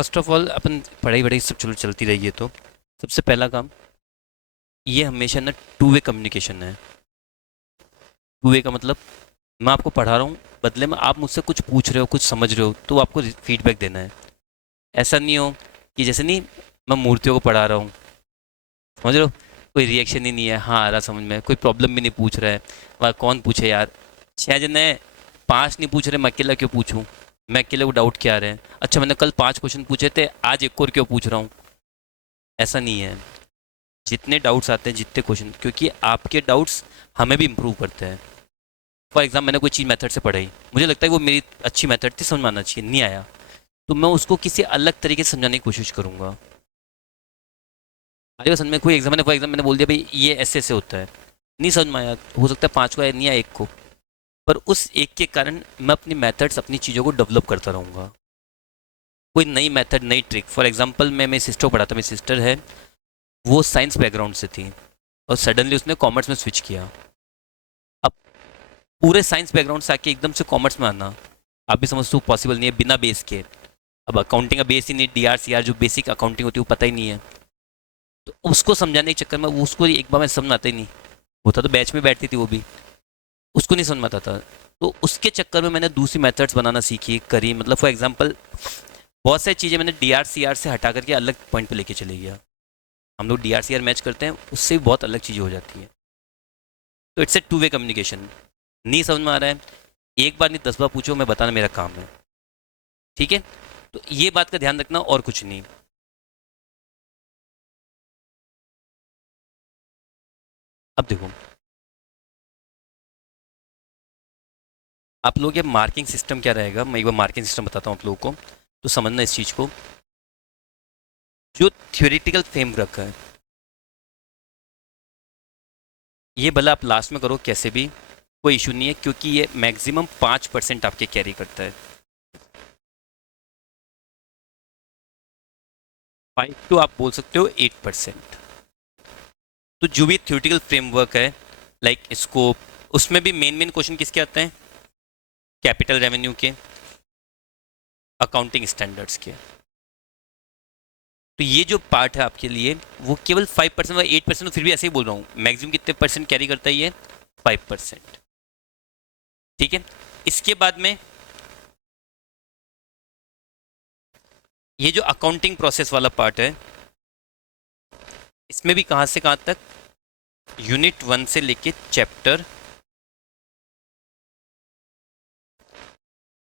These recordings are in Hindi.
फर्स्ट ऑफ ऑल अपन पढ़ाई वढ़ाई सब चलो चलती रही है तो सबसे पहला काम ये हमेशा ना टू वे कम्युनिकेशन है। टू वे का मतलब मैं आपको पढ़ा रहा हूँ, बदले में आप मुझसे कुछ पूछ रहे हो, कुछ समझ रहे हो, तो आपको फीडबैक देना है। ऐसा नहीं हो कि जैसे नहीं, मैं मूर्तियों को पढ़ा रहा हूँ, समझ रहे हो, कोई रिएक्शन ही नहीं है, हाँ आ रहा समझ में, कोई प्रॉब्लम भी नहीं पूछ रहा है। वह कौन पूछे यार, 6 जने हैं, 5 नहीं पूछ रहे, मैं अकेला क्यों पूछूं, मैं अकेले को डाउट क्या आ रहे हैं, अच्छा मैंने कल 5 क्वेश्चन पूछे थे, आज एक और क्यों पूछ रहा हूँ। ऐसा नहीं है। जितने डाउट्स आते हैं, जितने क्वेश्चन, क्योंकि आपके डाउट्स हमें भी इम्प्रूव करते हैं। फॉर एग्जाम्पल मैंने कोई चीज़ मेथड से पढ़ाई, मुझे लगता है वो मेरी अच्छी मेथड थी, समझ में आना चाहिए, नहीं आया, तो मैं उसको किसी अलग तरीके से समझाने की कोशिश करूंगा। आगे समझ में, कोई एग्जाम मैंने फॉर एग्जाम मैंने बोल दिया भाई ये ऐसे ऐसे होता है, नहीं समझ में आया, हो सकता है 5 को आया, नहीं आया 1 को, पर उस एक के कारण मैं अपनी मेथड्स, अपनी चीज़ों को डेवलप करता रहूँगा। कोई नई मेथड, नई ट्रिक, फॉर एग्जाम्पल मैं मेरी सिस्टर को पढ़ाता, मेरी सिस्टर है, वो साइंस बैकग्राउंड से थी और सडनली उसने कॉमर्स में स्विच किया। अब पूरे साइंस बैकग्राउंड से आके एकदम से कॉमर्स में आना, आप भी समझते हो पॉसिबल नहीं है बिना बेस के। अब अकाउंटिंग का बेस ही नहीं, डी आर सी आर जो बेसिक अकाउंटिंग होती है वो पता ही नहीं है, तो उसको समझाने के चक्कर में उसको एक बार में समझ में आता ही नहीं। होता तो बैच में बैठती थी वो भी, उसको नहीं समझ में आता था। तो उसके चक्कर में मैंने दूसरी मेथड्स बनाना सीखी, करी, मतलब फॉर एग्जांपल बहुत सारी चीज़ें मैंने डी आर सी आर से हटा करके अलग पॉइंट पे लेके चले गया। हम लोग D R C R match करते हैं, उससे भी बहुत अलग चीज़ें हो जाती हैं। तो it's A two way communication. नहीं समझ में आ रहा है, एक बार नहीं 10 बार पूछो, मैं बताना मेरा काम है। ठीक है, तो ये बात का ध्यान रखना और कुछ नहीं। अब देखो, आप लोग ये मार्किंग सिस्टम क्या रहेगा, मैं एक बार मार्किंग सिस्टम बताता हूँ आप लोगों को, तो समझना इस चीज़ को। जो थियोरिटिकल फ्रेमवर्क है, ये भला आप लास्ट में करो कैसे भी, कोई इशू नहीं है, क्योंकि ये मैक्सिमम 5% आपके कैरी करता है। 5 टू आप बोल सकते हो 8%। तो जो भी थियोरिटिकल फ्रेमवर्क है, लाइक स्कोप, उसमें भी मेन मेन क्वेश्चन किसके आते हैं, कैपिटल रेवेन्यू के, अकाउंटिंग स्टैंडर्ड्स के। तो ये जो पार्ट है आपके लिए, वो केवल 5% व 8%, तो फिर भी ऐसे ही बोल रहा हूँ, मैक्सिमम कितने परसेंट कैरी करता है ये, 5%। ठीक है, इसके बाद में ये जो अकाउंटिंग प्रोसेस वाला पार्ट है, इसमें भी कहाँ से कहाँ तक, यूनिट 1 से लेके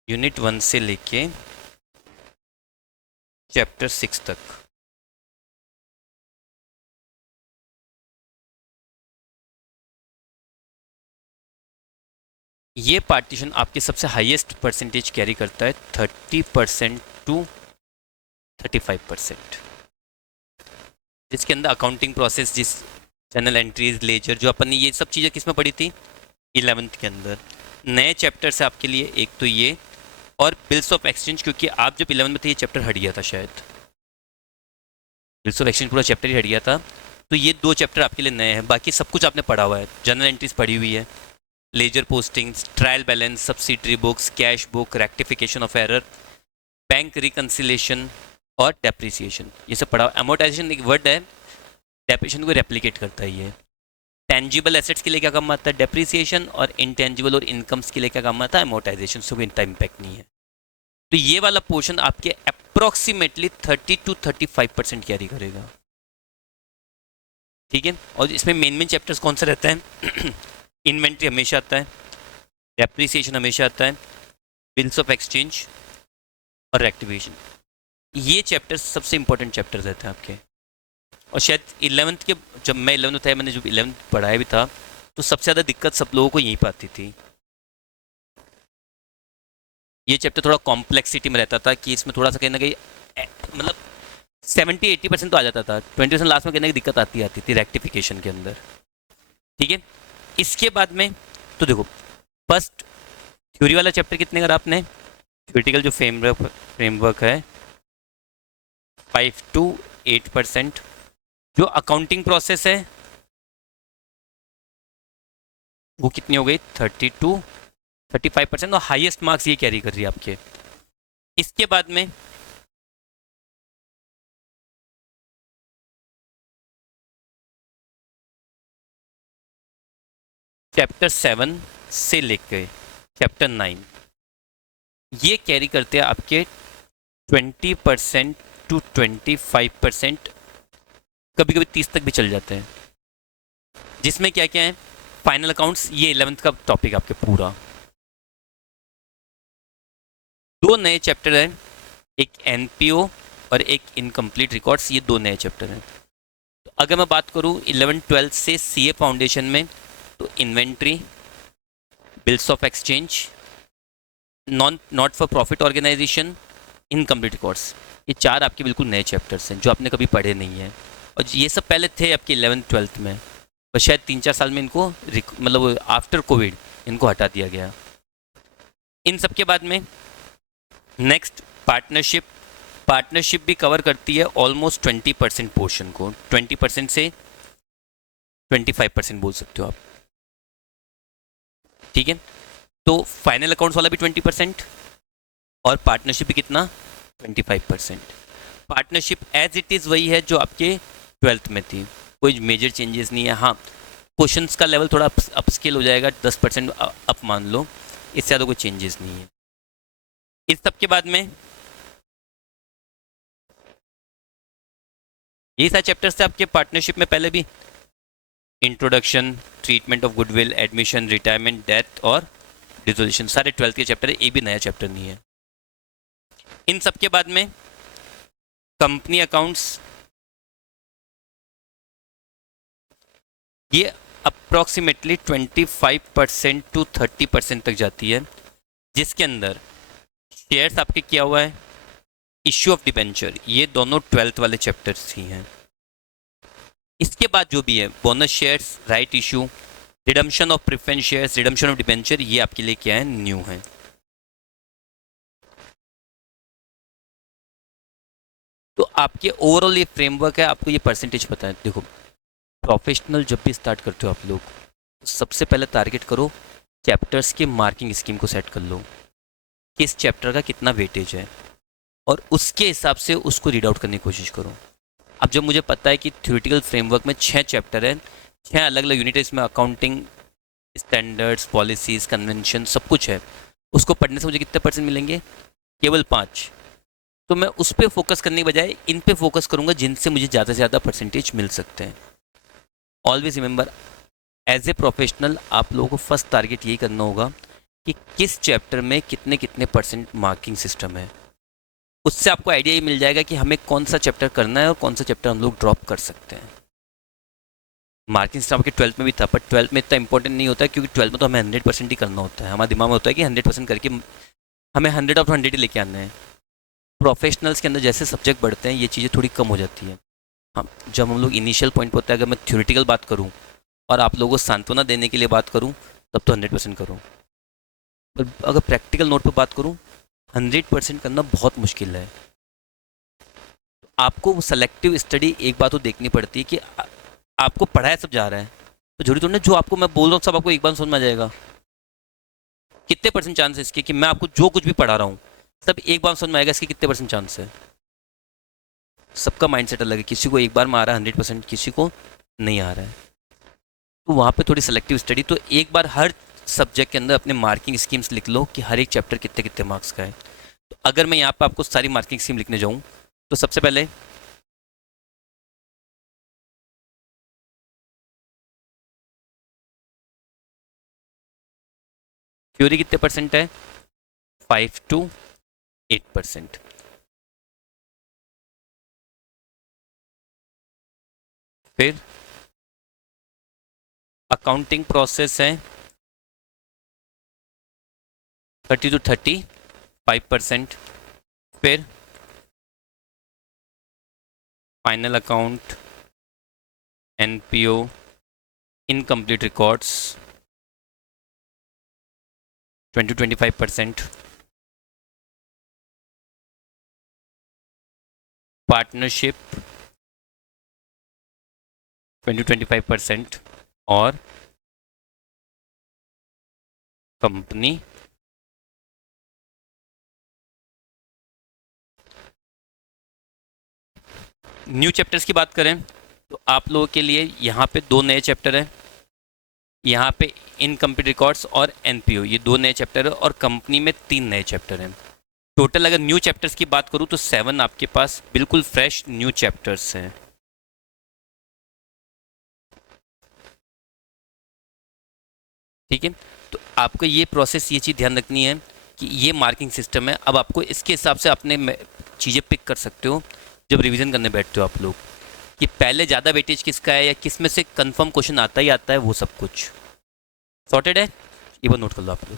यूनिट 1 से लेके चैप्टर 6 तक। ये पार्टीशन आपके सबसे हाईएस्ट परसेंटेज कैरी करता है, 30% टू 35%। जिसके अंदर अकाउंटिंग प्रोसेस, जिस चैनल एंट्रीज, लेजर, जो अपन ने ये सब चीज़ें किस में पढ़ी थी, 11th के अंदर। नए चैप्टर से आपके लिए एक तो ये, और बिल्स ऑफ एक्सचेंज, क्योंकि आप जब 11 में थे ये चैप्टर हट गया था शायद, बिल्स ऑफ एक्सचेंज पूरा चैप्टर ही हट गया था। तो ये 2 चैप्टर आपके लिए नए हैं, बाकी सब कुछ आपने पढ़ा हुआ है, जनरल एंट्रीज पढ़ी हुई है, ledger postings, trial balance, subsidiary books, cash book, rectification of error, bank reconciliation और डेप्रिसिएशन, ये सब पढ़ा। एमोटाइजेशन एक वर्ड है, डेप्रिसिएशन को रेप्लिकेट करता है ये। टेंजिबल एसेट्स के लिए क्या काम आता है, डेप्रिसिएशन, और इंटेंजिबल और इनकम्स के लिए क्या काम आता है, एमोटाइजेशन, सो इनका इम्पैक्ट नहीं है। तो ये वाला पोर्शन आपके अप्रोक्सीमेटली 30 to 35% कैरी करेगा। ठीक है, और इसमें मेन मेन चैप्टर्स कौन सा रहता है, इन्वेंट्री हमेशा आता है, डेप्रिसिएशन हमेशा आता है, बिल्स ऑफ एक्सचेंज और रेक्टिवेशन। ये चैप्टर्स सबसे इंपॉर्टेंट चैप्टर्स रहते हैं आपके। और शायद 11th के, जब मैं 11th था, मैंने जब 11th पढ़ाया भी था, तो सबसे ज़्यादा दिक्कत सब लोगों को यहीं पर आती थी। ये चैप्टर थोड़ा कॉम्प्लेक्सिटी में रहता था, कि इसमें थोड़ा सा कहीं ना कहीं मतलब 70-80% तो आ जाता था, 20% लास्ट में कहने की दिक्कत आती थी रेक्टिफिकेशन के अंदर। ठीक है, इसके बाद में तो देखो, फर्स्ट थ्योरी वाला चैप्टर कितने करा आपने, थ्योरेटिकल जो फ्रेमवर्क है 5 to 8%। जो अकाउंटिंग प्रोसेस है वो कितनी हो गई, 30 to 35%, और हाईएस्ट मार्क्स ये कैरी कर रही है आपके। इसके बाद में चैप्टर 7 से लेकर चैप्टर 9 ये कैरी करते हैं आपके 20% टू 25%, कभी कभी 30 तक भी चल जाते हैं, जिसमें क्या क्या है, फाइनल अकाउंट्स, ये 11th का टॉपिक आपके पूरा। दो नए चैप्टर हैं, एक एनपीओ और एक इनकम्प्लीट रिकॉर्ड्स, ये दो नए चैप्टर हैं। तो अगर मैं बात करूं 11-12 से सीए फाउंडेशन में, तो inventory, bills of exchange, not for profit organisation, incomplete records, ये चार आपके बिल्कुल नए चैप्टर्स हैं जो आपने कभी पढ़े नहीं हैं। और ये सब पहले थे आपके 11th-12th में, पर शायद 3-4 साल में इनको मतलब आफ्टर कोविड इनको हटा दिया गया। इन सब के बाद में नेक्स्ट पार्टनरशिप, पार्टनरशिप भी कवर करती है ऑलमोस्ट 20% पोर्शन को, 20% से 25% बोल सकते हो आप, ठीक है। तो फाइनल अकाउंट्स वाला भी 20% और पार्टनरशिप भी कितना, 25%। पार्टनरशिप एज इट इज़ वही है जो आपके 12th में थी, कोई मेजर चेंजेस नहीं है। हाँ, क्वेश्चंस का लेवल थोड़ा अपस्केल हो जाएगा, 10% अप मान लो, इससे ज़्यादा कोई चेंजेस नहीं है। इस सब के बाद में ये सारे चैप्टर्स थे आपके पार्टनरशिप में पहले भी, introduction, treatment of goodwill, admission, retirement, death और डिसोल्यूशन, सारे 12th के चैप्टर है, एक भी नया चैप्टर नहीं है। इन सब के बाद में कंपनी अकाउंट्स, ये अप्रॉक्सीमेटली 25% टू 30% तक जाती है, जिसके अंदर शेयर्स आपके किया हुआ है, इश्यू ऑफ डिबेंचर, ये दोनों 12th वाले चैप्टर्स ही हैं। इसके बाद जो भी है bonus shares, right issue, redemption of preference shares, redemption of debenture, ये आपके लिए क्या है, न्यू है। तो आपके ओवरऑल ये फ्रेमवर्क है, आपको ये परसेंटेज पता है। देखो, प्रोफेशनल जब भी स्टार्ट करते हो आप लोग, तो सबसे पहले टारगेट करो, चैप्टर्स के मार्किंग स्कीम को सेट कर लो, किस चैप्टर का कितना वेटेज है, और उसके हिसाब से उसको रीड आउट करने की कोशिश करो। अब जब मुझे पता है कि थ्योरेटिकल फ्रेमवर्क में 6 चैप्टर हैं, 6 अलग अलग यूनिट है, इसमें अकाउंटिंग स्टैंडर्ड्स, पॉलिसीज़, कन्वेंशन, सब कुछ है, उसको पढ़ने से मुझे कितने परसेंट मिलेंगे, केवल 5। तो मैं उस पर फोकस करने के बजाय इन पे फोकस करूंगा जिनसे मुझे ज़्यादा से ज़्यादा परसेंटेज मिल सकते हैं। Always remember, as a professional आप लोगों को फर्स्ट टारगेट यही करना होगा कि किस चैप्टर में कितने कितने परसेंट मार्किंग सिस्टम है। उससे आपको आइडिया ये मिल जाएगा कि हमें कौन सा चैप्टर करना है और कौन सा चैप्टर हम लोग ड्रॉप कर सकते हैं। मार्किंग सिस्टम आपके 12th में भी था, पर 12th में इतना इंपॉर्टेंट नहीं होता है, क्योंकि 12th में तो हमें 100% ही करना होता है। हमारे दिमाग में होता है कि 100% करके हमें 100 ऑफ 100 ही लेके आना है। प्रोफेशनल्स के अंदर जैसे सब्जेक्ट बढ़ते हैं, ये चीज़ें थोड़ी कम हो जाती है। हाँ, जब हम लोग इनिशियल पॉइंट पर होता है, अगर मैं थ्योरेटिकल बात करूँ और आप लोगों को सांत्वना देने के लिए बात करूँ, तब तो 100% करूँ, पर अगर प्रैक्टिकल नोट पर बात करूँ, 100% करना बहुत मुश्किल है। आपको सेलेक्टिव स्टडी एक बात तो देखनी पड़ती है कि आपको पढ़ाया सब जा रहा है, तो जरूरी तो ना जो आपको मैं बोल रहा हूँ सब आपको एक बार समझ में आ जाएगा। कितने परसेंट चांस है इसके कि मैं आपको जो कुछ भी पढ़ा रहा हूँ सब एक बार समझ में आएगा, इसके कितने परसेंट चांस है। सबका माइंडसेट अलग है, किसी को एक बार में आ रहा है 100%, किसी को नहीं आ रहा है। तो वहाँ पे थोड़ी सेलेक्टिव स्टडी, तो एक बार हर सब्जेक्ट के अंदर अपने मार्किंग स्कीम्स लिख लो कि हर एक चैप्टर कितने कितने मार्क्स का है। तो अगर मैं यहाँ पर आपको सारी मार्किंग स्कीम लिखने जाऊँ, तो सबसे पहले थ्योरी कितने परसेंट है, 5 to 8%। फिर अकाउंटिंग प्रोसेस है 30 to 35%। फिर final account, NPO, incomplete records 20-25%। Partnership 20-25%। और कंपनी न्यू चैप्टर्स की बात करें तो आप लोगों के लिए यहाँ पे दो नए चैप्टर हैं, यहाँ पे इनकम्प्लीट रिकॉर्ड्स और एनपीओ, ये 2 नए चैप्टर है, और कंपनी में 3 नए चैप्टर हैं। टोटल अगर न्यू चैप्टर्स की बात करूँ तो 7 आपके पास बिल्कुल फ्रेश न्यू चैप्टर्स हैं। ठीक है, तो आपको ये प्रोसेस, ये चीज़ ध्यान रखनी है कि ये मार्किंग सिस्टम है। अब आपको इसके हिसाब से अपने चीज़ें पिक कर सकते हो जब रिवीजन करने बैठते हो आप लोग, कि पहले ज़्यादा वेटेज किसका है या किस में से कंफर्म क्वेश्चन आता ही आता है, वो सब कुछ सॉर्टेड है। ये बात नोट कर लो आप लोग।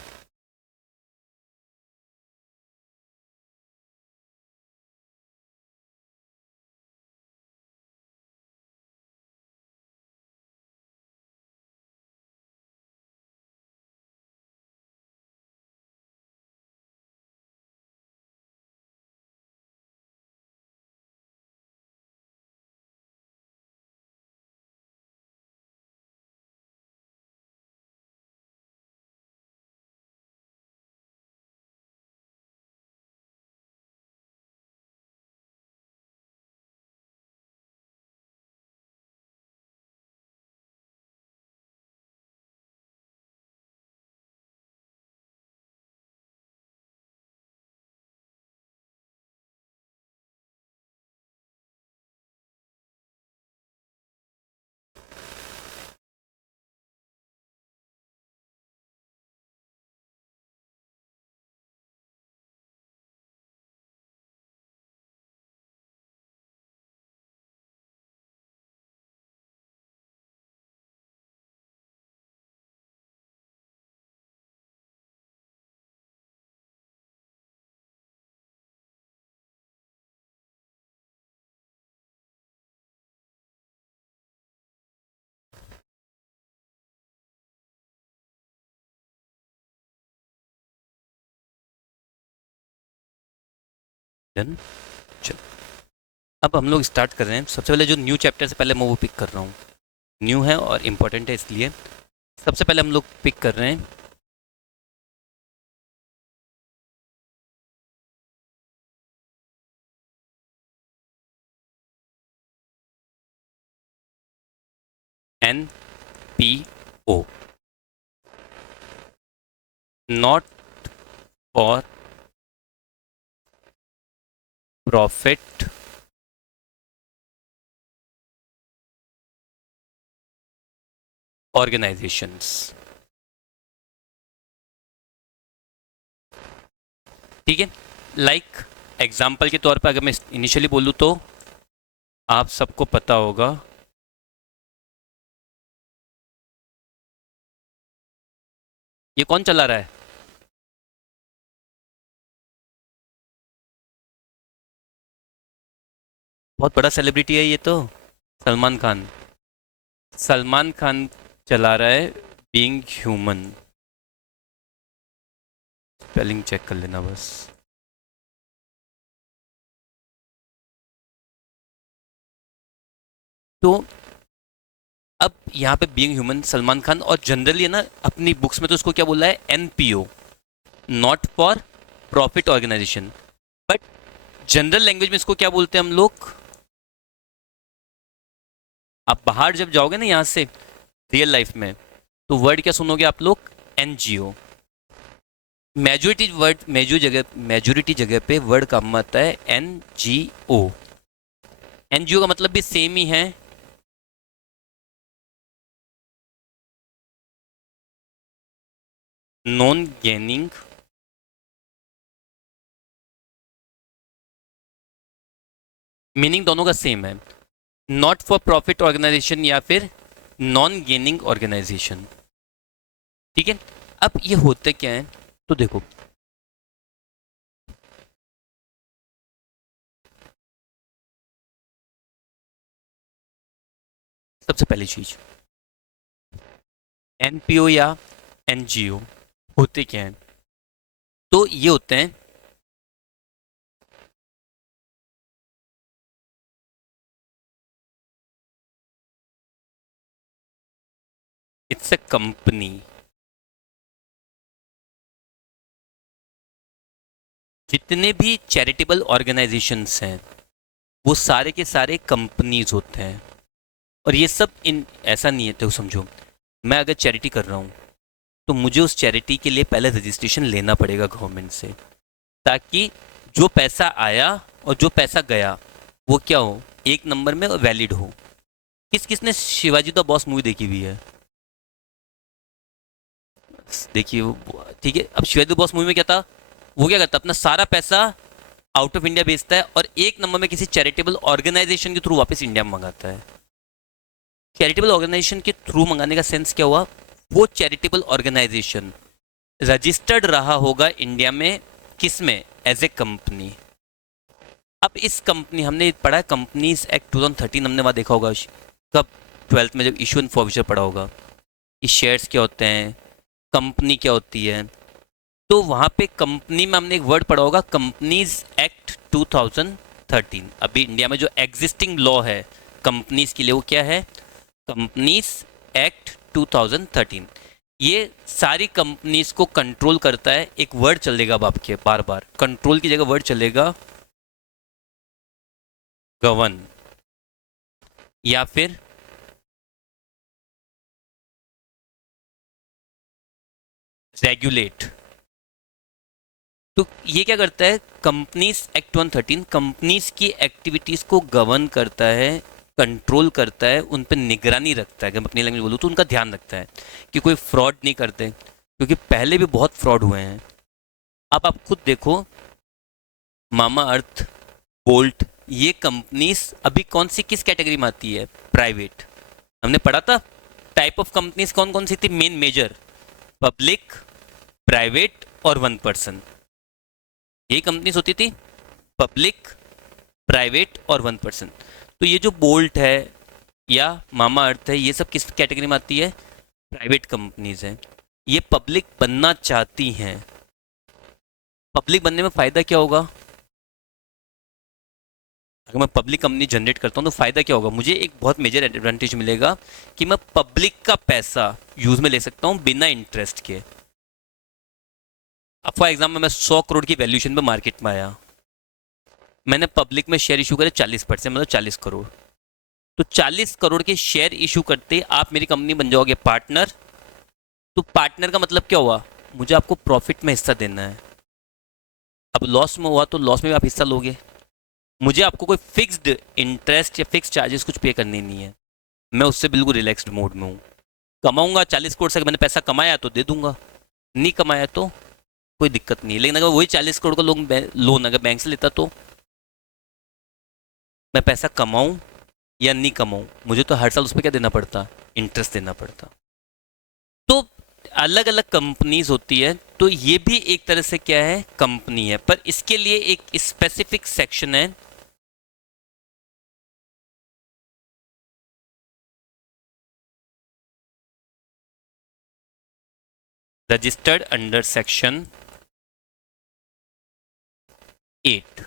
डन। चलो, अब हम लोग स्टार्ट कर रहे हैं। सबसे पहले जो न्यू चैप्टर से पहले मैं वो पिक कर रहा हूँ, न्यू है और इम्पोर्टेंट है, इसलिए सबसे पहले हम लोग पिक कर रहे हैं N P O, not for profit organisations. ठीक है, लाइक एग्जाम्पल के तौर पर अगर मैं इनिशियली बोलूँ तो आप सबको पता होगा ये कौन चला रहा है? बहुत बड़ा सेलिब्रिटी है ये तो, सलमान खान। सलमान खान चला रहा है बीइंग ह्यूमन। स्पेलिंग चेक कर लेना बस। तो अब यहाँ पे बीइंग ह्यूमन सलमान खान, और जनरली है ना अपनी बुक्स में तो उसको क्या बोला है, NPO, not for profit organisation, but general language में इसको क्या बोलते हैं हम लोग? आप बाहर जब जाओगे ना यहाँ से रियल लाइफ में, तो वर्ड क्या सुनोगे आप लोग? एनजीओ। मेजोरिटी जगह पे वर्ड काम आता है एनजीओ। एनजीओ का मतलब भी सेम ही है, नॉन गेनिंग मीनिंग दोनों का सेम है, नॉट फॉर प्रॉफिट ऑर्गेनाइजेशन या फिर नॉन गेनिंग ऑर्गेनाइजेशन। ठीक है, अब ये होते क्या है तो देखो, सबसे पहली चीज, एनपीओ या एनजीओ होते क्या हैं? तो ये होते हैं इट्स अ कंपनी। जितने भी चैरिटेबल ऑर्गेनाइजेशंस हैं वो सारे के सारे कंपनीज होते हैं, और ये सब इन, ऐसा नहीं है तो समझो, मैं अगर चैरिटी कर रहा हूँ तो मुझे उस चैरिटी के लिए पहले रजिस्ट्रेशन लेना पड़ेगा गवर्नमेंट से, ताकि जो पैसा आया और जो पैसा गया वो क्या हो, एक नंबर में वैलिड हो। किस किसने शिवाजी द बॉस मूवी देखी हुई है? देखिए ठीक है, अब शिवाजी द बॉस मूवी में क्या था, वो क्या करता, अपना सारा पैसा आउट ऑफ इंडिया भेजता है और एक नंबर में किसी चैरिटेबल ऑर्गेनाइजेशन के थ्रू वापस इंडिया में मंगाता है। चैरिटेबल ऑर्गेनाइजेशन के थ्रू मंगाने का सेंस क्या हुआ, वो चैरिटेबल ऑर्गेनाइजेशन रजिस्टर्ड रहा होगा इंडिया में, किस में, एज ए कंपनी। अब इस कंपनी, हमने पढ़ा है कंपनीज एक्ट 2013, हमने वहाँ देखा होगा कब, 12th में जब इशू एंड फॉर्फिचर पढ़ा होगा कि शेयर्स क्या होते हैं, कंपनी क्या होती है। तो वहाँ पे कंपनी में हमने एक वर्ड पढ़ा होगा, कंपनीज एक्ट 2013। अभी इंडिया में जो एग्जिस्टिंग लॉ है कंपनीज के लिए वो क्या है, कंपनीज एक्ट 2013। ये सारी कंपनीज को कंट्रोल करता है। एक वर्ड चलेगा अब आपके बार बार, कंट्रोल की जगह वर्ड चलेगा गवर्न, या फिर रेगुलेट। तो ये क्या करता है, कंपनीज एक्ट 113 कंपनीज की एक्टिविटीज को गवर्न करता है, कंट्रोल करता है, उन पर निगरानी रखता है। अगर मैं अपनी लैंग्वेज बोलूँ तो उनका ध्यान रखता है कि कोई फ्रॉड नहीं करते, क्योंकि पहले भी बहुत फ्रॉड हुए हैं। अब आप खुद देखो, मामा अर्थ, बोल्ट, ये कंपनीज अभी कौन सी किस कैटेगरी में आती है, प्राइवेट। हमने पढ़ा था टाइप ऑफ कंपनीज कौन कौन सी थी, मेन मेजर, पब्लिक, प्राइवेट और 1%। यही कंपनीज होती थी, पब्लिक, प्राइवेट और 1%। तो ये जो बोल्ट है या मामा अर्थ है, ये सब किस कैटेगरी में आती है, प्राइवेट कंपनीज हैं। ये पब्लिक बनना चाहती हैं। पब्लिक बनने में फ़ायदा क्या होगा, अगर मैं पब्लिक कंपनी जनरेट करता हूँ तो फ़ायदा क्या होगा, मुझे एक बहुत मेजर एडवांटेज मिलेगा कि मैं पब्लिक का पैसा यूज़ में ले सकता हूँ बिना इंटरेस्ट के। अब फॉर एग्जाम्पल मैं 100 करोड़ की वैल्यूशन पे मार्केट में आया, मैंने पब्लिक में शेयर इशू करे 40%, मतलब 40 करोड़। तो 40 करोड़ के शेयर इशू करते आप मेरी कंपनी बन जाओगे पार्टनर। तो पार्टनर का मतलब क्या हुआ, मुझे आपको प्रॉफिट में हिस्सा देना है। अब लॉस में हुआ तो लॉस में भी आप हिस्सा लोगे। मुझे आपको कोई फिक्स्ड इंटरेस्ट या फिक्स चार्जेस कुछ पे करने नहीं है, मैं उससे बिल्कुल रिलैक्स्ड मोड में हूँ। कमाऊंगा 40 करोड़ से, अगर मैंने पैसा कमाया तो दे दूंगा, नहीं कमाया तो कोई दिक्कत नहीं है। लेकिन अगर वही 40 करोड़ का लोन अगर बैंक से लेता तो मैं पैसा कमाऊं या नहीं कमाऊं, मुझे तो हर साल उस पर क्या देना पड़ता, इंटरेस्ट देना पड़ता। तो अलग अलग कंपनीज होती है, तो ये भी एक तरह से क्या है, कंपनी है, पर इसके लिए एक स्पेसिफिक सेक्शन है, registered under section 8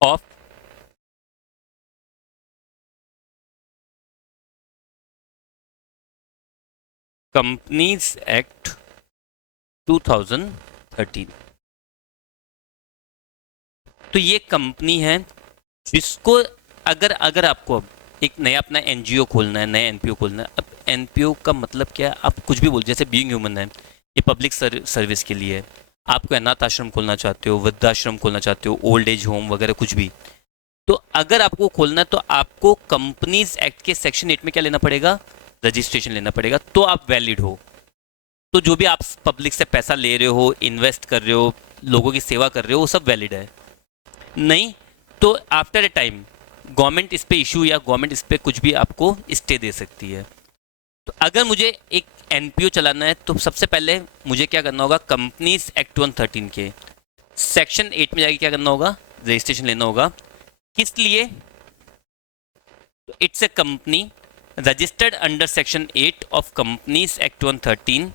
of companies act 2013। तो ये कंपनी है जिसको, अगर अगर आपको अब एक नया अपना एनजीओ खोलना है, नया एनपीओ खोलना है। अब एनपीओ का मतलब क्या है, आप कुछ भी बोल, जैसे बीइंग ह्यूमन है, ये पब्लिक सर्विस के लिए है। आप कोई अनाथ आश्रम खोलना चाहते हो, वृद्धाश्रम खोलना चाहते हो, ओल्ड एज होम वगैरह कुछ भी, तो अगर आपको खोलना है तो आपको कंपनीज एक्ट के सेक्शन 8 में क्या लेना पड़ेगा, रजिस्ट्रेशन लेना पड़ेगा, तो आप वैलिड हो। तो जो भी आप पब्लिक से पैसा ले रहे हो, इन्वेस्ट कर रहे हो, लोगों की सेवा कर रहे हो, वो सब वैलिड है। नहीं तो आफ्टर ए टाइम गवर्नमेंट इस पे इशू या गवर्नमेंट इस पे कुछ भी आपको स्टे दे सकती है। तो अगर मुझे एक एनपीओ चलाना है तो सबसे पहले मुझे क्या करना होगा, कंपनीज एक्ट 113 के सेक्शन 8 में जाके क्या करना होगा, रजिस्ट्रेशन लेना होगा। किस लिए, तो it's a company registered under section 8 of companies act 113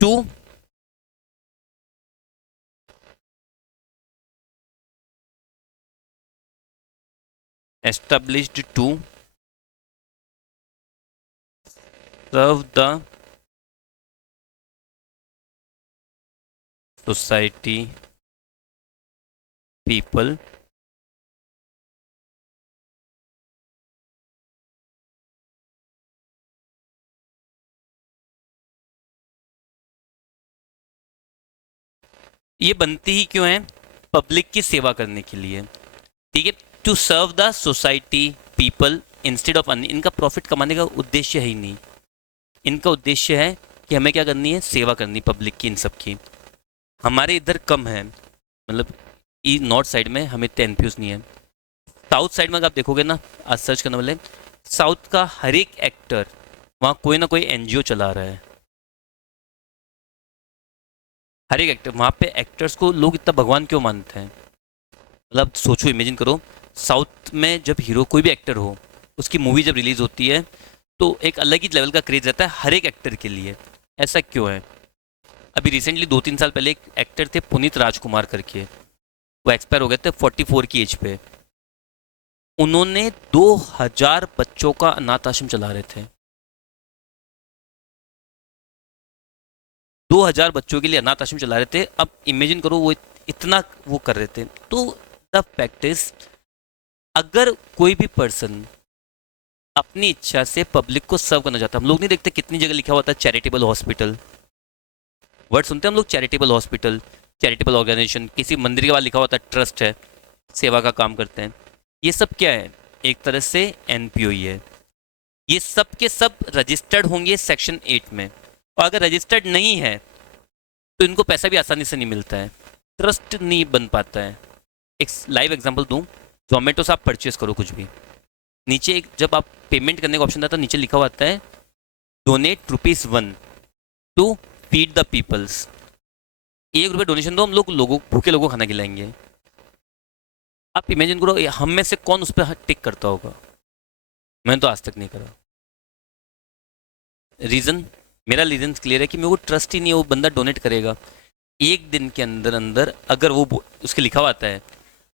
to established to serve the society, people ये बनती ही क्यों है? पब्लिक की सेवा करने के लिए, ठीक है, to serve the society people instead of earning. इनका प्रॉफिट कमाने का उद्देश्य है ही नहीं, इनका उद्देश्य है कि हमें क्या करनी है, सेवा करनी पब्लिक की, इन सब की। हमारे इधर कम है, मतलब नॉर्थ साइड में हमें इतने एनपीओस नहीं है। साउथ साइड में अगर आप देखोगे ना, आज सर्च करने वाले, साउथ का हर एक एक्टर वहाँ कोई ना कोई एनजीओ चला रहा है। हर एक एक्टर वहाँ पे, एक्टर्स को लोग इतना भगवान क्यों मानते हैं? मतलब सोचो, इमेजिन करो, साउथ में जब हीरो कोई भी एक्टर हो, उसकी मूवी जब रिलीज होती है तो एक अलग ही लेवल का क्रेज रहता है हर एक एक्टर के लिए। ऐसा क्यों है? अभी रिसेंटली 2-3 साल पहले एक एक्टर थे पुनीत राजकुमार करके, वो एक्सपायर हो गए थे 44 की एज पे। उन्होंने 2000 बच्चों का अनाथ आश्रम चला रहे थे। 2000 बच्चों के लिए अनाथ आश्रम चला रहे थे। अब इमेजिन करो, वो इतना वो कर रहे थे। तो द फैक्ट इज, अगर कोई भी पर्सन अपनी इच्छा से पब्लिक को सर्व करना चाहता है, हम लोग नहीं देखते कितनी जगह लिखा होता है चैरिटेबल हॉस्पिटल, वर्ड सुनते हैं हम लोग, चैरिटेबल हॉस्पिटल, चैरिटेबल ऑर्गेनाइजेशन, किसी मंदिर के बाद लिखा होता है ट्रस्ट है, सेवा का काम करते हैं। ये सब क्या है? एक तरह से एनपीओ ही है। ये सब के सब रजिस्टर्ड होंगे सेक्शन 8 में, और अगर रजिस्टर्ड नहीं है तो इनको पैसा भी आसानी से नहीं मिलता है, ट्रस्ट नहीं बन पाता है। एक लाइव एग्जांपल दूं, जोमेटो से आप परचेस करो कुछ भी, नीचे एक जब आप पेमेंट करने का ऑप्शन आता है, नीचे लिखा हुआ आता है donate ₹1 to feed the peoples. 1 रुपये डोनेशन दो, हम लोग भूखे लोगों को खाना खिलाएंगे। आप इमेजिन करो, हम में से कौन उस पर टिक करता होगा? मैंने तो आज तक नहीं करा। रीज़न, मेरा रीज़न क्लियर है कि मेरे को ट्रस्ट ही नहीं है वो बंदा डोनेट करेगा। एक दिन के अंदर अंदर अगर वो उसके लिखा हुआ आता है,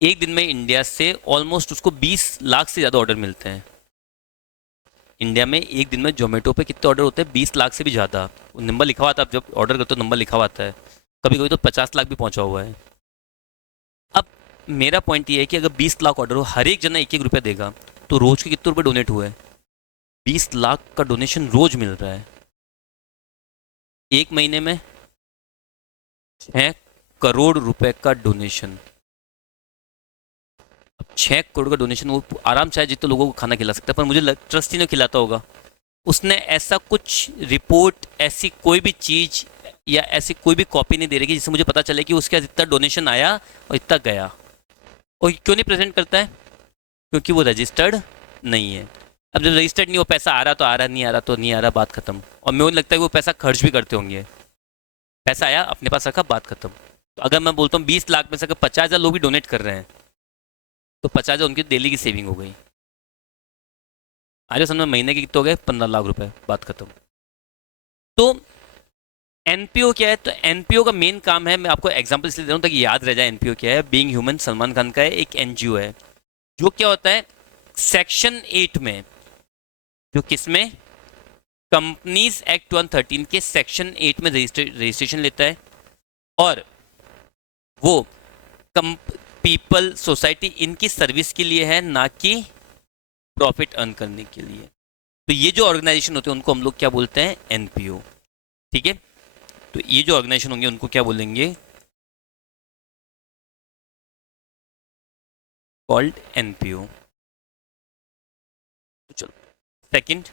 एक दिन में इंडिया से ऑलमोस्ट उसको 20 लाख से ज़्यादा ऑर्डर मिलते हैं। इंडिया में एक दिन में जोमेटो पे कितने ऑर्डर होते हैं? 20 लाख से भी ज़्यादा। नंबर लिखा हुआ आता है, आप जब ऑर्डर करते हो नंबर लिखा हुआ आता है, कभी कभी तो 50 लाख भी पहुंचा हुआ है। अब मेरा पॉइंट ये है कि अगर 20 लाख ऑर्डर हो, हर एक जना 1-1 रुपया देगा, तो रोज के कितने रुपए डोनेट हुए? 20 लाख का डोनेशन रोज मिल रहा है। एक महीने में 6 करोड़ रुपए का डोनेशन। अब 6 करोड़ का डोनेशन, वो आराम से जितने लोगों को खाना खिला सकता है, पर मुझे ट्रस्ट ही नहीं खिलाता होगा। उसने ऐसा कुछ रिपोर्ट, ऐसी कोई भी चीज़ या ऐसी कोई भी कॉपी नहीं दे रही जिससे मुझे पता चले कि उसके इतना डोनेशन आया और इतना गया। और क्यों नहीं प्रेजेंट करता है? क्योंकि वो रजिस्टर्ड नहीं है। अब जब रजिस्टर्ड नहीं, वो पैसा आ रहा तो आ रहा, नहीं आ रहा तो नहीं आ रहा, बात खत्म। और मुझे लगता है कि वो पैसा खर्च भी करते होंगे। पैसा आया, अपने पास रखा, बात खत्म। तो अगर मैं बोलता हूँ 20 लाख में से अगर 50,000 लोग भी डोनेट कर रहे हैं, तो 50,000 उनकी डेली की सेविंग हो गई। आज समझ में, महीने के कितने हो गए? 15 लाख रुपए, बात खत्म। तो एनपीओ क्या है? तो एनपीओ का मेन काम है, मैं आपको एग्जांपल इसलिए दे रहा हूँ ताकि याद रह जाए एनपीओ क्या है। बीइंग ह्यूमन सलमान खान का है, एक एनजीओ है, जो क्या होता है, सेक्शन 8 में, जो किसमें, कंपनीज एक्ट 113 के सेक्शन 8 में रजिस्ट्रेशन लेता है। और वो पीपल, सोसाइटी, इनकी सर्विस के लिए है, ना कि प्रॉफिट अर्न करने के लिए। तो ये जो ऑर्गेनाइजेशन होते हैं उनको हम लोग क्या बोलते हैं? एनपीओ। ठीक है, तो ये जो ऑर्गेनाइजेशन होंगे उनको क्या बोलेंगे? Called NPO. तो चलो, second,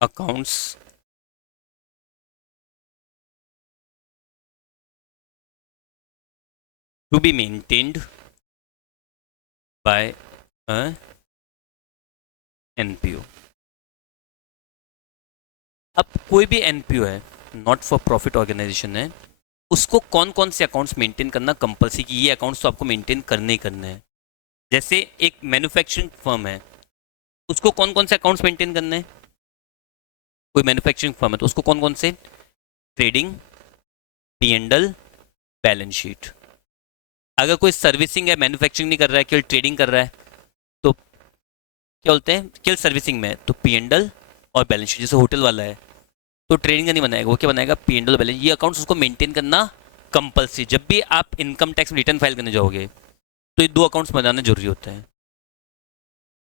accounts to be maintained by a NPO. अब कोई भी एनपीओ है, नॉट फॉर प्रॉफिट ऑर्गेनाइजेशन है, उसको कौन कौन से अकाउंट्स मेंटेन करना कंपलसरी, कि ये अकाउंट्स तो आपको मेंटेन करने ही करने हैं। जैसे एक मैन्युफैक्चरिंग फर्म है, उसको कौन कौन से अकाउंट्स मेंटेन करने हैं? कोई मैन्युफैक्चरिंग फर्म है तो उसको कौन कौन से? Trading, P&L, balance sheet. अगर कोई सर्विसिंग है, मैन्युफैक्चरिंग नहीं कर रहा है, केवल ट्रेडिंग कर रहा है, तो क्या बोलते हैं, केवल सर्विसिंग में है, तो P&L और बैलेंस शीट। जैसे होटल वाला है तो ट्रेडिंग का नहीं बनाएगा, वो क्या बनाएगा? P&L और बैलेंस। ये अकाउंट्स उसको मेंटेन करना कंपलसरी। जब भी आप इनकम टैक्स में रिटर्न फाइल करने जाओगे तो ये 2 अकाउंट्स बनाना जरूरी होता है।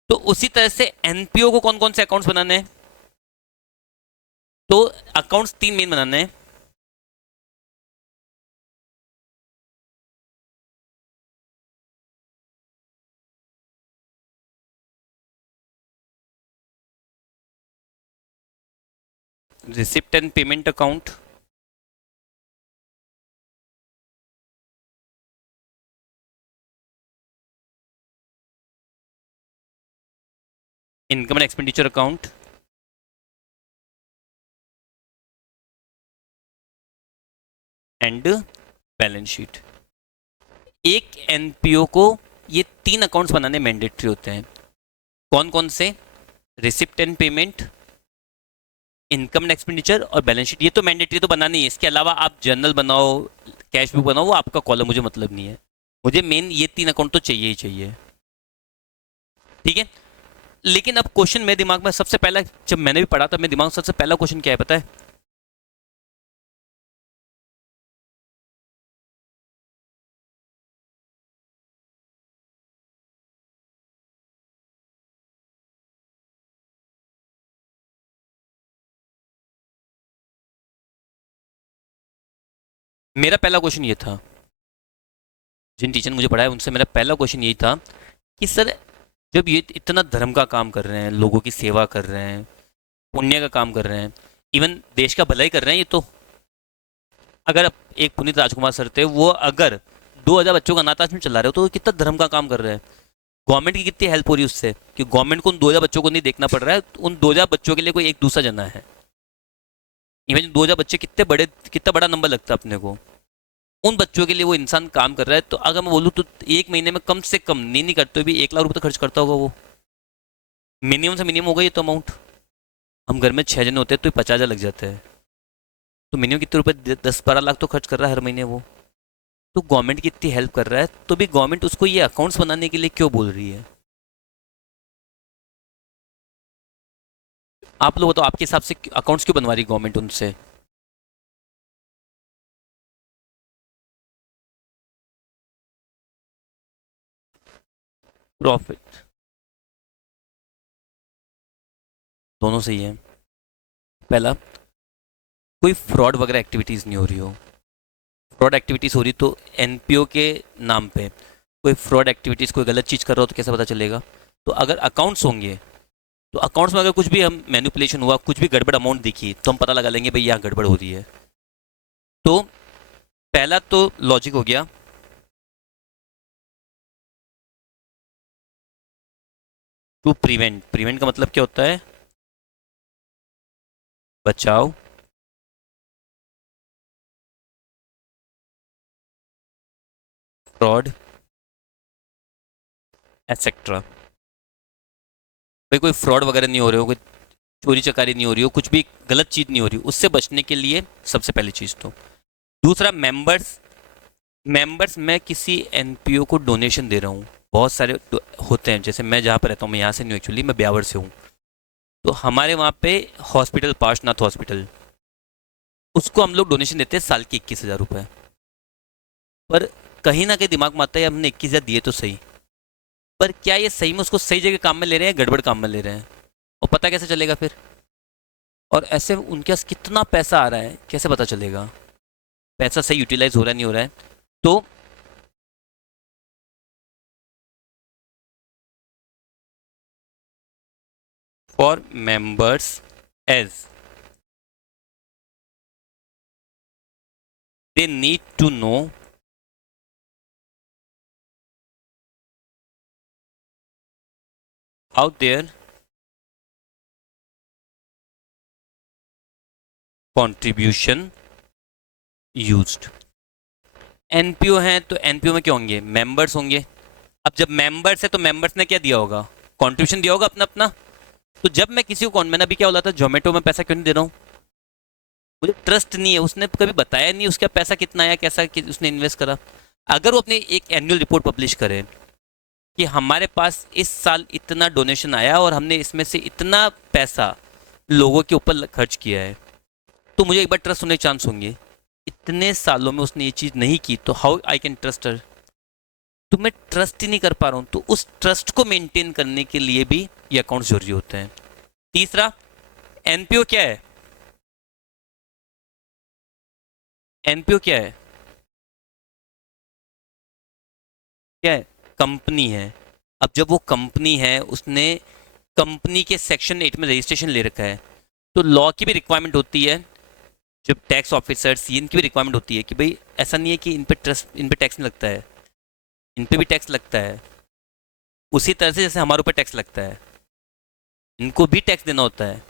तो उसी तरह से एनपीओ को कौन कौन से अकाउंट्स बनाने हैं? तो अकाउंट्स तीन मेन बनाने हैं। Receipt and payment account, income and expenditure account, and balance sheet. एक एनपीओ को ये तीन अकाउंट्स बनाने मैंडेटरी होते हैं। कौन कौन से? Receipt and payment, income and expenditure और बैलेंस शीट। ये तो मैंडेटरी तो बनानी है, इसके अलावा आप जर्नल बनाओ, कैश बुक बनाओ, वो आपका कॉलम, मुझे मतलब नहीं है। मुझे मेन ये तीन अकाउंट तो चाहिए ही चाहिए। ठीक है। लेकिन अब क्वेश्चन मेरे दिमाग में सबसे पहला, जब मैंने भी पढ़ा था, मेरे दिमाग में सबसे पहला क्वेश्चन क्या है पता है? मेरा पहला क्वेश्चन ये था, जिन टीचर ने मुझे पढ़ाया उनसे मेरा पहला क्वेश्चन यही था कि सर, जब ये इतना धर्म का काम कर रहे हैं, लोगों की सेवा कर रहे हैं, पुण्य का काम कर रहे हैं, इवन देश का भलाई कर रहे हैं, ये तो अगर एक पुनीत राजकुमार सर थे, वो अगर 2000 बच्चों का अनाथ आश्रम चला रहे हो तो वो कितना धर्म का काम कर रहे हैं। गवर्नमेंट की कितनी हेल्प हो रही है उससे, कि गवर्नमेंट को उन 2000 बच्चों को नहीं देखना पड़ रहा है, उन 2000 बच्चों के लिए कोई एक दूसरा जना है। इवन 2000 बच्चे कितने बड़े, कितना बड़ा नंबर लगता है अपने को, उन बच्चों के लिए वो इंसान काम कर रहा है। तो अगर मैं बोलूँ तो एक महीने में कम से कम, नहीं करते भी 1 लाख रुपए तो खर्च करता होगा वो, मिनिमम से मिनिमम होगा ये तो अमाउंट। हम घर में 6 जने होते हैं तो 50,000 लग जाते हैं, तो मिनिमम कितने रुपए, 10-12 लाख तो खर्च कर रहा है हर महीने वो। तो गवर्नमेंट की इतनी हेल्प कर रहा है, तो भी गवर्नमेंट उसको ये अकाउंट्स बनाने के लिए क्यों बोल रही है? आप लोग बताओ, आपके हिसाब से अकाउंट्स क्यों बनवा रही है गवर्नमेंट उनसे? प्रॉफिट, दोनों सही है। पहला, कोई फ्रॉड वगैरह एक्टिविटीज़ नहीं हो रही हो। फ्रॉड एक्टिविटीज़ हो रही तो एनपीओ के नाम पे कोई फ्रॉड एक्टिविटीज़, कोई गलत चीज़ कर रहा हो तो कैसे पता चलेगा? तो अगर अकाउंट्स होंगे, तो अकाउंट्स में अगर कुछ भी हम मैनिपुलेशन हुआ, कुछ भी गड़बड़ अमाउंट दिखी, तो हम पता लगा लेंगे भाई यहाँ गड़बड़ हो रही है। तो पहला तो लॉजिक हो गया। टू प्रिवेंट, प्रिवेंट का मतलब क्या होता है? बचाव, फ्रॉड, एटसेट्रा। भाई कोई फ्रॉड वगैरह नहीं हो रहे हो, कोई चोरी चकारी नहीं हो रही हो, कुछ भी गलत चीज़ नहीं हो रही, उससे बचने के लिए सबसे पहली चीज़ तो। दूसरा, मेंबर्स, मेंबर्स मैं किसी एनपीओ को डोनेशन दे रहा हूँ। बहुत सारे होते हैं, जैसे मैं जहाँ पर रहता हूँ, मैं यहाँ से नहीं हूँ एक्चुअली, मैं ब्यावर से हूँ। तो हमारे वहाँ पे हॉस्पिटल, पार्शनाथ हॉस्पिटल, उसको हम लोग डोनेशन देते हैं साल के 21,000 रुपये। पर कहीं ना कहीं दिमाग में आता है हमने 21,000 दिए तो सही, पर क्या ये सही में उसको सही जगह काम में ले रहे हैं, गड़बड़ काम में ले रहे हैं? और पता कैसे चलेगा फिर? और ऐसे उनके पास कितना पैसा आ रहा है, कैसे पता चलेगा पैसा सही यूटिलाइज हो रहा है नहीं हो रहा है? तो for members as they need to know how their contribution used। NPO हैं तो एनपीओ में क्या होंगे? मेंबर्स होंगे। अब जब मेंबर्स है तो मेंबर्स ने क्या दिया होगा? कंट्रीब्यूशन दिया होगा अपना अपना। तो जब मैं किसी को, मैंने अभी क्या बोला था, जोमेटो में पैसा क्यों नहीं दे रहा हूँ? मुझे ट्रस्ट नहीं है, उसने कभी बताया नहीं उसका पैसा कितना आया, कैसा उसने इन्वेस्ट करा। अगर वो अपनी एक एनुअल रिपोर्ट पब्लिश करे कि हमारे पास इस साल इतना डोनेशन आया और हमने इसमें से इतना पैसा लोगों के ऊपर खर्च किया है, तो मुझे एक बार ट्रस्ट होने के चांस होंगे। इतने सालों में उसने ये चीज़ नहीं की, तो how I can trust her? तो मैं ट्रस्ट ही नहीं कर पा रहा हूं, तो उस ट्रस्ट को मेंटेन करने के लिए भी ये अकाउंट्स जरूरी होते हैं। तीसरा, एनपीओ क्या है? एनपीओ क्या है? क्या है? कंपनी है। अब जब वो कंपनी है, उसने कंपनी के सेक्शन 8 में रजिस्ट्रेशन ले रखा है, तो लॉ की भी रिक्वायरमेंट होती है, जब टैक्स ऑफिसर्स, इनकी भी रिक्वायरमेंट होती है कि भाई ऐसा नहीं है कि इन पे टैक्स नहीं लगता है, इन पे भी टैक्स लगता है। उसी तरह से जैसे हमारे ऊपर टैक्स लगता है, इनको भी टैक्स देना होता है।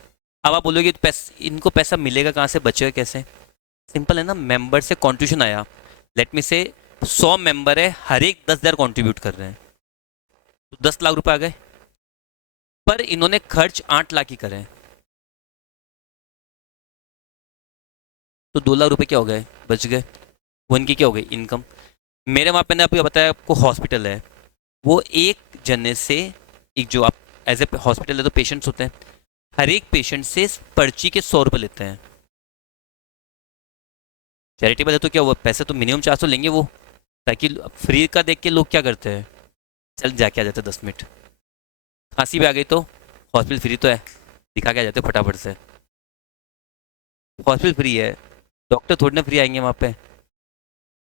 अब आप बोलोगे तो इनको पैसा मिलेगा कहाँ से, बचेगा कैसे? सिंपल है ना, मेंबर से कॉन्ट्रीब्यूशन आया। लेट मी से 100 मेंबर है, हर एक 10,000 कॉन्ट्रीब्यूट कर रहे हैं, तो 10 लाख रुपए आ गए। पर इन्होंने खर्च 8 लाख ही करे, तो 2 लाख रुपए क्या हो गए, बच गए। वो इनकी क्या हो गई, इनकम। मेरे वहाँ पे ने आपको बताया, आपको हॉस्पिटल है, वो एक जने से, एक जो आप एज ए हॉस्पिटल है तो पेशेंट्स होते हैं, हर एक पेशेंट से पर्ची के 100 रुपये लेते हैं। चैरिटेबल है तो क्या हुआ, पैसे तो मिनिमम चार्ज तो लेंगे वो, ताकि फ्री का देख के लोग क्या करते हैं, चल जाके आ जाते 10 मिनट। खांसी भी आ गई तो हॉस्पिटल फ्री तो है, दिखा के आ जाते फटाफट से। हॉस्पिटल फ्री है, डॉक्टर थोड़ी ना फ्री आएंगे वहाँ पे।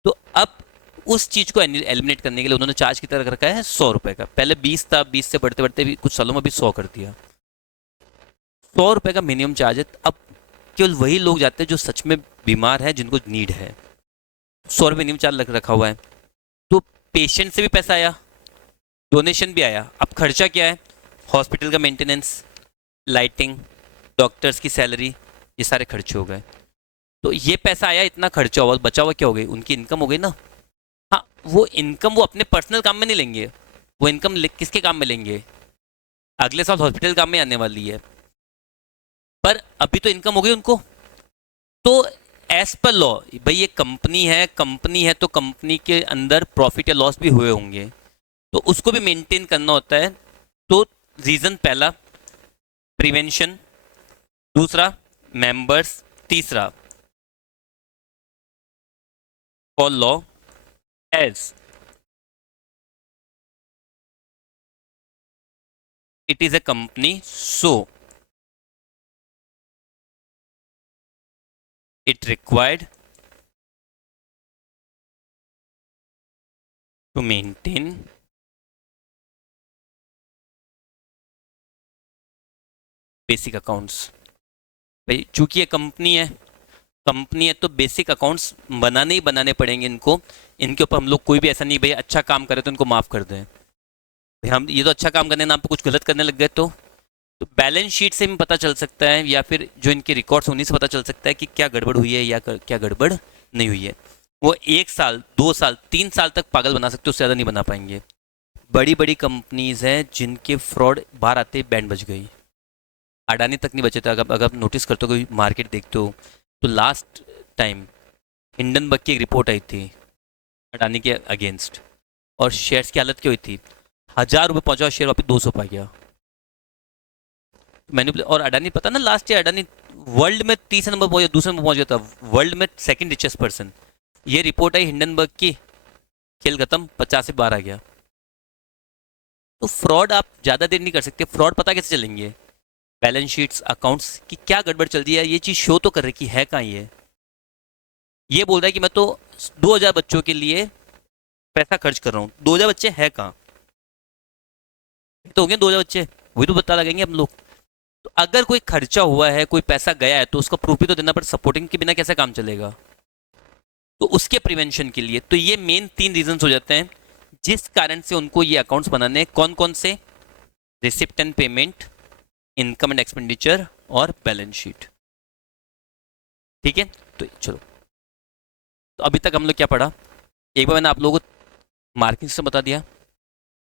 तो अब उस चीज़ को एलिमिनेट करने के लिए उन्होंने चार्ज की तरह रखा है 100 रुपये का। पहले 20 था, 20 से बढ़ते बढ़ते भी कुछ सालों में भी 100 कर दिया। 100 रुपये का मिनिमम चार्ज है। अब केवल वही लोग जाते हैं जो सच में बीमार है, जिनको नीड है। 100 रुपये मिनिमम चार्ज रखा हुआ है। तो पेशेंट से भी पैसा आया, डोनेशन भी आया। अब खर्चा क्या है, हॉस्पिटल का मेंटेनेंस, लाइटिंग, डॉक्टर्स की सैलरी, ये सारे खर्चे हो गए। तो ये पैसा आया, इतना खर्चा हुआ, बचा हुआ क्या हो गई, उनकी इनकम हो गई ना। हाँ, वो इनकम वो अपने पर्सनल काम में नहीं लेंगे, वो इनकम किसके काम में लेंगे, अगले साल हॉस्पिटल काम में आने वाली है। पर अभी तो इनकम हो गई उनको। तो एज पर लॉ, भाई ये कंपनी है तो कंपनी के अंदर प्रॉफिट या लॉस भी हुए होंगे, तो उसको भी मेंटेन करना होता है। तो रीजन पहला प्रिवेंशन, दूसरा मेंबर्स, तीसरा for law as it is a company, so it required to maintain basic accounts. भाई चूंकि ये कंपनी है तो बेसिक अकाउंट्स बनाने ही बनाने पड़ेंगे इनको। इनके ऊपर हम लोग कोई भी ऐसा नहीं भाई अच्छा काम करे तो इनको माफ़ कर दें, भाई हम ये तो अच्छा काम करने नाम पे कुछ गलत करने लग गए तो बैलेंस शीट से भी पता चल सकता है, या फिर जो इनके रिकॉर्ड्स उन्हीं से पता चल सकता है कि क्या गड़बड़ हुई है या क्या गड़बड़ नहीं हुई है। वो 1 साल 2 साल 3 साल तक पागल बना सकते, उससे ज़्यादा नहीं बना पाएंगे। बड़ी बड़ी कंपनीज हैं जिनके फ्रॉड बाहर आते ही बैंड बज गई, अडानी तक नहीं बचे थे। अगर आप नोटिस करते हो, कोई मार्केट देखते हो, तो लास्ट टाइम हिंडनबर्ग की एक रिपोर्ट आई थी अडानी के अगेंस्ट, और शेयर्स की हालत क्या हुई थी, 1,000 रुपये पहुंचा, शेयर वापस 200 पा गया। मैंने और अडानी, पता ना लास्ट ईयर अडानी वर्ल्ड में तीसरे नंबर पहुंच गया, दूसरे नंबर पहुंच गया था, वर्ल्ड में सेकंड रिचेस्ट पर्सन। ये रिपोर्ट आई हिंडनबर्ग की, खेल खत्म, 50 से बाहर आ गया। तो फ्रॉड आप ज़्यादा देर नहीं कर सकते। फ्रॉड पता कैसे चलेंगे, बैलेंस शीट्स, अकाउंट्स की क्या गड़बड़ चल रही है, ये चीज़ शो तो कर रही है कहाँ ये बोल रहा है कि मैं तो 2,000 बच्चों के लिए पैसा खर्च कर रहा हूँ। 2,000 बच्चे है कहाँ, तो हो गए 2,000 बच्चे, वही तो पता लगेंगे हम लोग। तो अगर कोई खर्चा हुआ है, कोई पैसा गया है, तो उसका प्रूफ भी तो देना पड़ता। सपोर्टिंग के बिना कैसे काम चलेगा। तो उसके प्रिवेंशन के लिए तो ये मेन 3 रीजंस हो जाते हैं जिस कारण से उनको ये अकाउंट्स बनाने हैं। कौन कौन से, receipt and payment, income and expenditure और बैलेंस शीट। ठीक है, तो चलो, तो अभी तक हम लोग क्या पढ़ा, एक बार मैंने आप लोगों को मार्किंग सिस्टम बता दिया।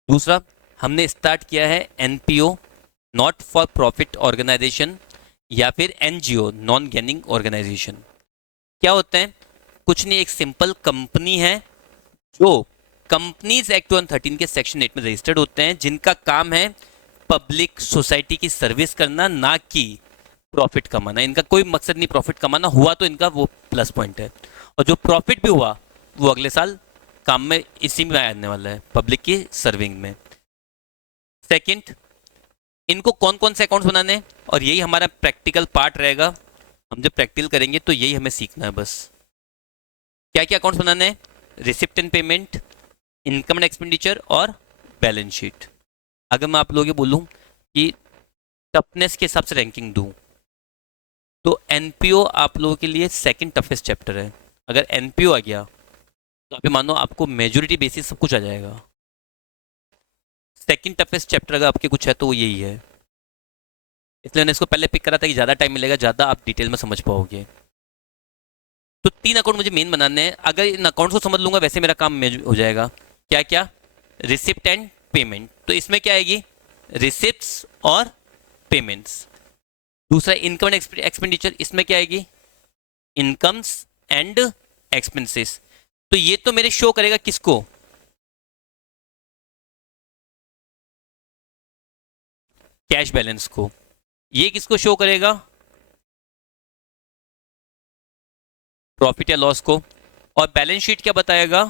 दूसरा, हमने स्टार्ट किया है NPO, not for profit organisation, या फिर एनजीओ, नॉन गेनिंग ऑर्गेनाइजेशन। क्या होते हैं, कुछ नहीं, एक सिंपल कंपनी है जो कंपनीज एक्ट 113 के सेक्शन 8 में रजिस्टर्ड होते हैं, जिनका काम है पब्लिक सोसाइटी की सर्विस करना, ना कि प्रॉफिट कमाना। इनका कोई मकसद नहीं प्रॉफिट कमाना, हुआ तो इनका वो प्लस पॉइंट है, और जो प्रॉफिट भी हुआ वो अगले साल काम में इसी में आने वाला है, पब्लिक की सर्विंग में। सेकंड, इनको कौन कौन से अकाउंट्स बनाने हैं, और यही हमारा प्रैक्टिकल पार्ट रहेगा। हम जब प्रैक्टिकल करेंगे तो यही हमें सीखना है बस। क्या क्या अकाउंट्स बनाने हैं? Receipt and payment, income and expenditure और बैलेंस शीट। अगर मैं आप लोगों को बोलूँ कि टफनेस के हिसाब से रैंकिंग दूँ, तो एनपीओ आप लोगों के लिए सेकंड टफेस्ट चैप्टर है। अगर एनपीओ आ गया तो आप ये मानो आपको मेजोरिटी बेसिस सब कुछ आ जाएगा। सेकंड टफेस्ट चैप्टर अगर आपके कुछ है तो वो यही है, इसलिए मैंने इसको पहले पिक करा था कि ज़्यादा टाइम मिलेगा, ज़्यादा आप डिटेल में समझ पाओगे। तो 3 अकाउंट मुझे मेन बनाने हैं। अगर इन अकाउंट को समझ लूंगा वैसे मेरा काम हो जाएगा। क्या क्या? रिसिप्ट एंड पेमेंट, तो इसमें क्या आएगी? रिसिप्ट्स और पेमेंट्स। दूसरा इनकम एंड एक्सपेंडिचर, इसमें क्या आएगी? Incomes and expenses. तो ये तो मेरे शो करेगा किसको? कैश बैलेंस को। ये किसको शो करेगा? प्रॉफिट या लॉस को। और बैलेंस शीट क्या बताएगा?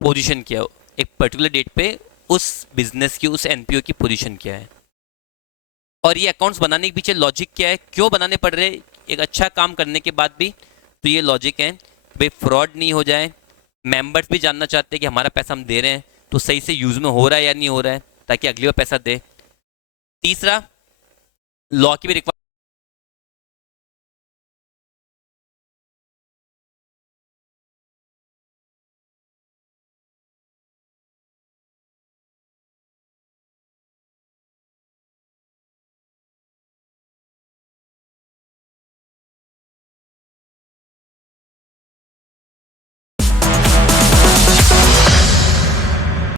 पोजीशन क्या, एक पर्टिकुलर डेट पे उस बिजनेस की, उस एनपीओ की पोजीशन क्या है। और ये अकाउंट्स बनाने के पीछे लॉजिक क्या है, क्यों बनाने पड़ रहे एक अच्छा काम करने के बाद भी? तो ये लॉजिक है भाई फ्रॉड नहीं हो जाए। मेंबर्स भी जानना चाहते हैं कि हमारा पैसा हम दे रहे हैं तो सही से यूज में हो रहा है या नहीं हो रहा है, ताकि अगली बार पैसा दे। तीसरा, लॉ की भी रिक्वायरमेंट